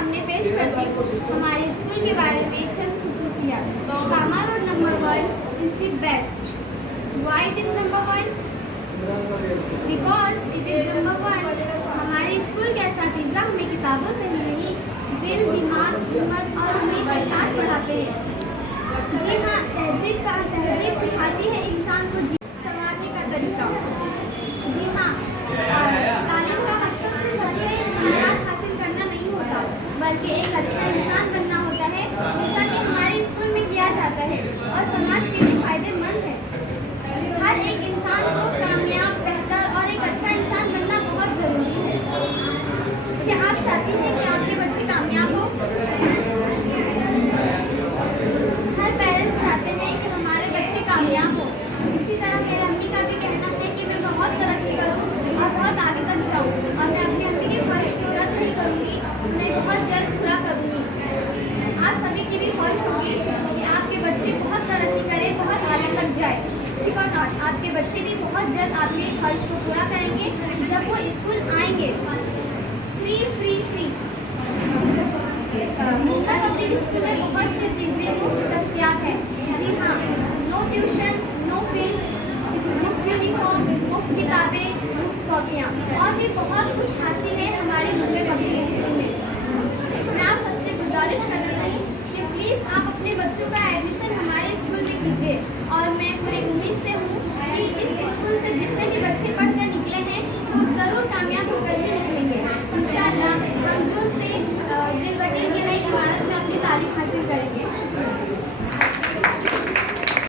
सामने पेश करती हूँ हमारे स्कूल के बारे में चंद खुसूसियात। हमारा roll number 1 is the best. Why it is number 1? Because it is number 1। हमारे स्कूल के असातिज़ा हमें किताबों से ही नहीं, दिल, दिमाग, हिम्मत और उम्मीद के साथ पढ़ाते हैं। जी हाँ, तहजीब सिखाती है इंसान को संवारने का तरीका। जी हाँ, तालीम का मकसद सिर्फ अच्छे माहरात हासिल करना नहीं होता, बल्कि एक अच्छा इंसान बनना होता है, जैसा कि हमारे स्कूल में किया जाता है और समाज के लिए फायदेमंद है। हर एक इंसान को कामयाब, बेहतर और एक अच्छा इंसान बनना बहुत ज़रूरी है। क्या आप चाहती हैं कि आपके बच्चे कामयाब हो? हर पेरेंट्स चाहते हैं कि हमारे बच्चे कामयाब हो। इसी तरह मेरी अम्मी का भी कहना है कि मैं बहुत तरक्की करूं और बहुत आगे तक जाऊं, और मैं अपनी अम्मी की ख्वाहिश को रद्द नहीं करूंगी, उन्हें बहुत जल्द पूरा करूंगी। आप सभी की भी ख्वाहिश होगी कि आपके बच्चे बहुत तरक्की करें, बहुत आगे तक जाए। ठीक और नॉट, आपके बच्चे भी बहुत जल्द आपकी ख्वाहिश को पूरा करेंगे जब वो स्कूल आएंगे। फ्री मुंबई पब्लिक स्कूल में बहुत सी चीज़ें मुफ्त दस्तियाब हैं। जी हाँ, नो ट्यूशन, नो फीस, मुफ्त यूनिफॉर्म, मुफ्त किताबें, मुफ्त कॉपियाँ और भी बहुत कुछ हासिल